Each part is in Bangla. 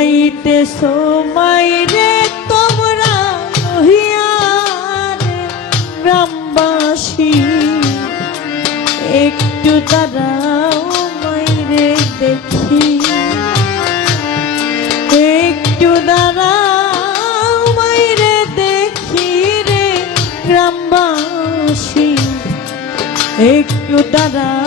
যাইতে সময় রে, তোমরা লহিয়ার গ্রামবাসী। একটু দাঁড়াও মাইরে দেখি। একটু দাঁড়াও মাইরে দেখি রে, গ্রামবাসী। একটু দাঁড়াও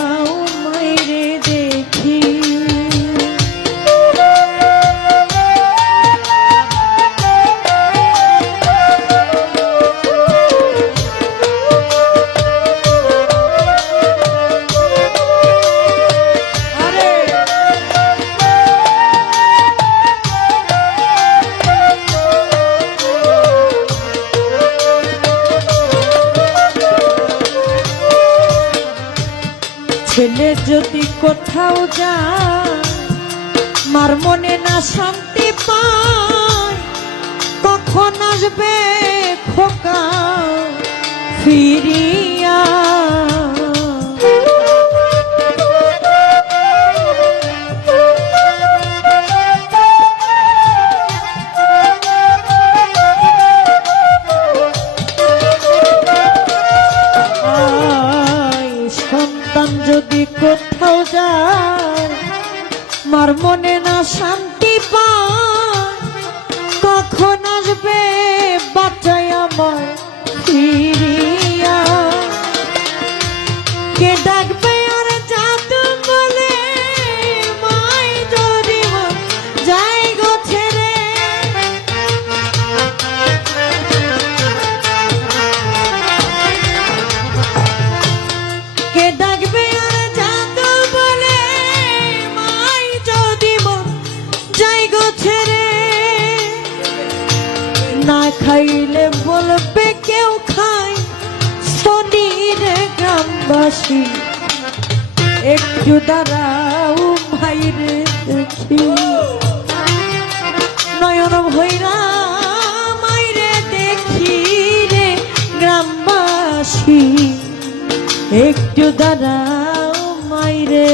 মার মনে না শান্তি পায় কখন আসবে খোকা ফিরিয়া? যদি কোথাও যায় মার মনে না না খাইলে বলবে কেউ খায় শনির গ্রামবাসী, একটু দাঁড়াও ভাইরে দেখি। নয়ন ভৈরা মাইরে দেখি রে গ্রামবাসী, একটু দাঁড়াও মাইরে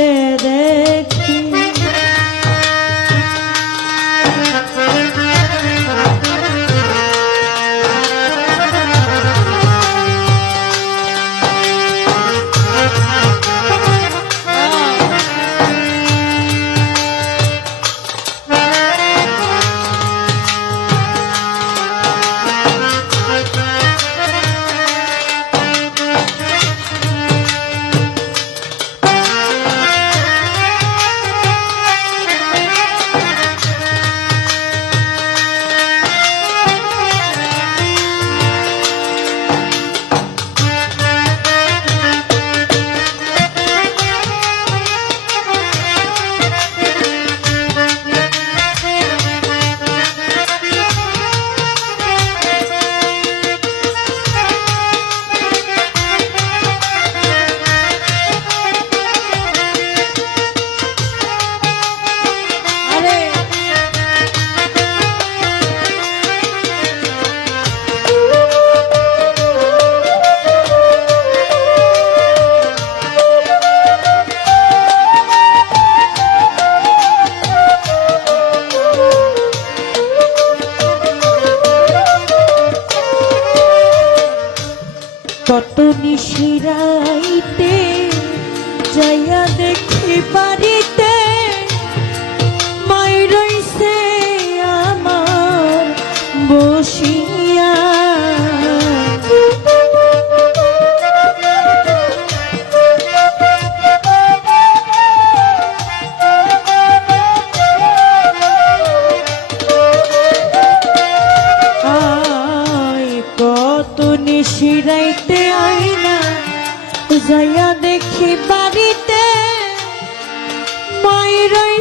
কত নিশিরাইতে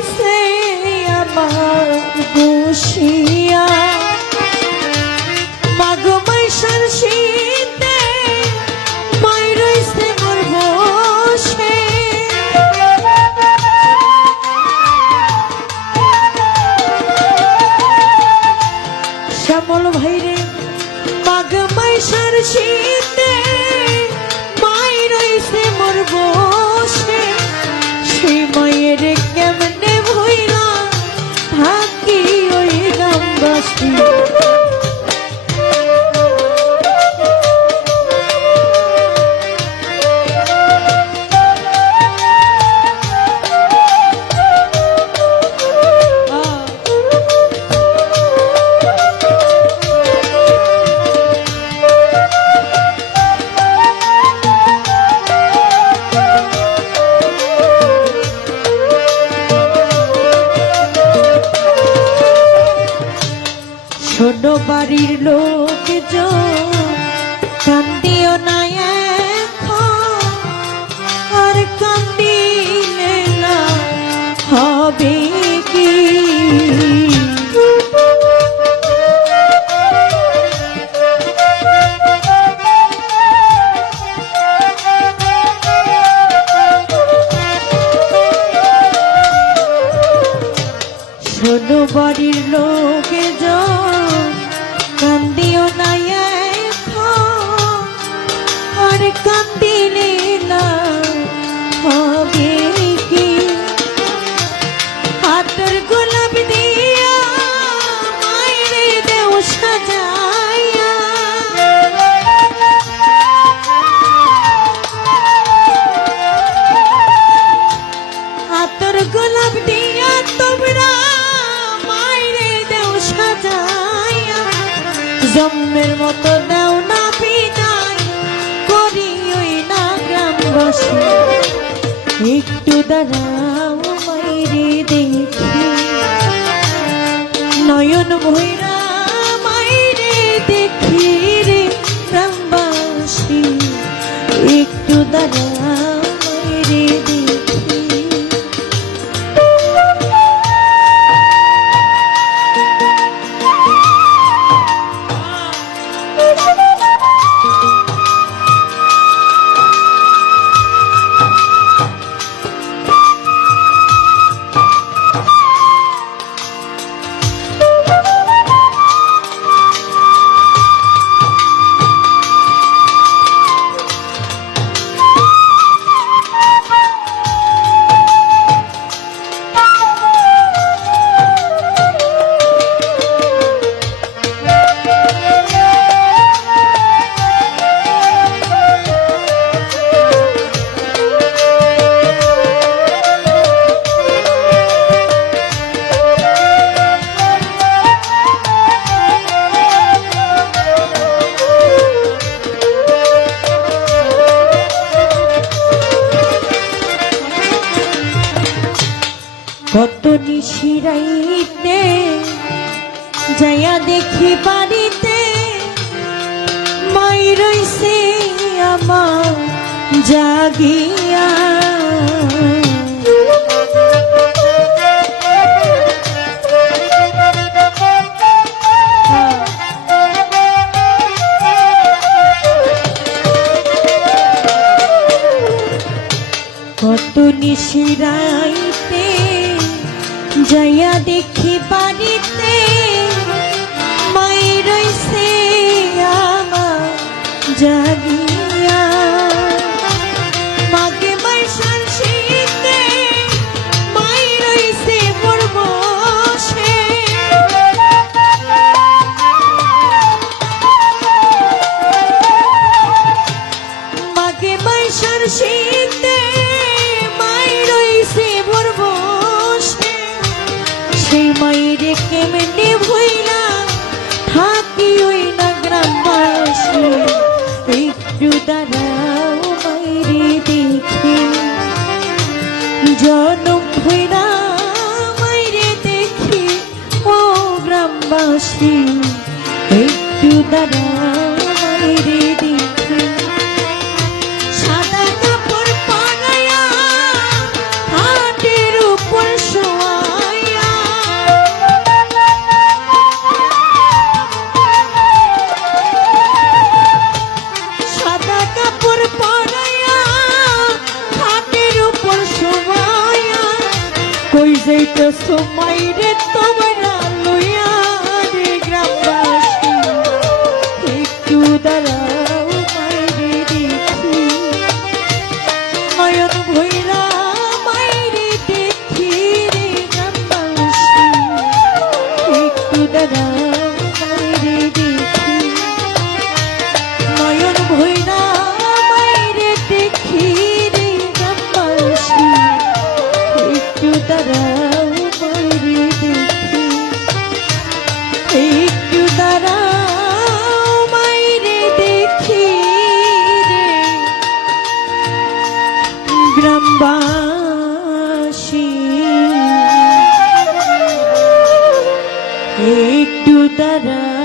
রইছে আমার বসিয়া মাগো মাই শীতে মাই রইছে মোর বসে শ্যামল মাইশার ছোট বাড়ির লোকজন কান্দিও নায়া জন্মের মতো দাও না বিদায়, করি ওই না গ্রামবাসী। একটু দাঁড়াও মাইরে দেখি। নয়ন ভৈরা মাইরে দেখি রে গ্রামবাসী। একটু দাঁড়াও কত নিশিরাইতে যাইয়া দেখি বাড়িতে মাই রইছে আমার জাগিয়া। কত নিশিরাইতে যাইয়া সেই মাইরে কেমনে ভইলা থাকি ওই না গ্রামবাসী একটু দাঁড়াও মাইরে দেখি। জনম কই যাইতেছ মাইরে তোমরা লইয়া রে গ্রামবাসী। দাঁড়াও। গ্রামবাসী একটু দাঁড়াও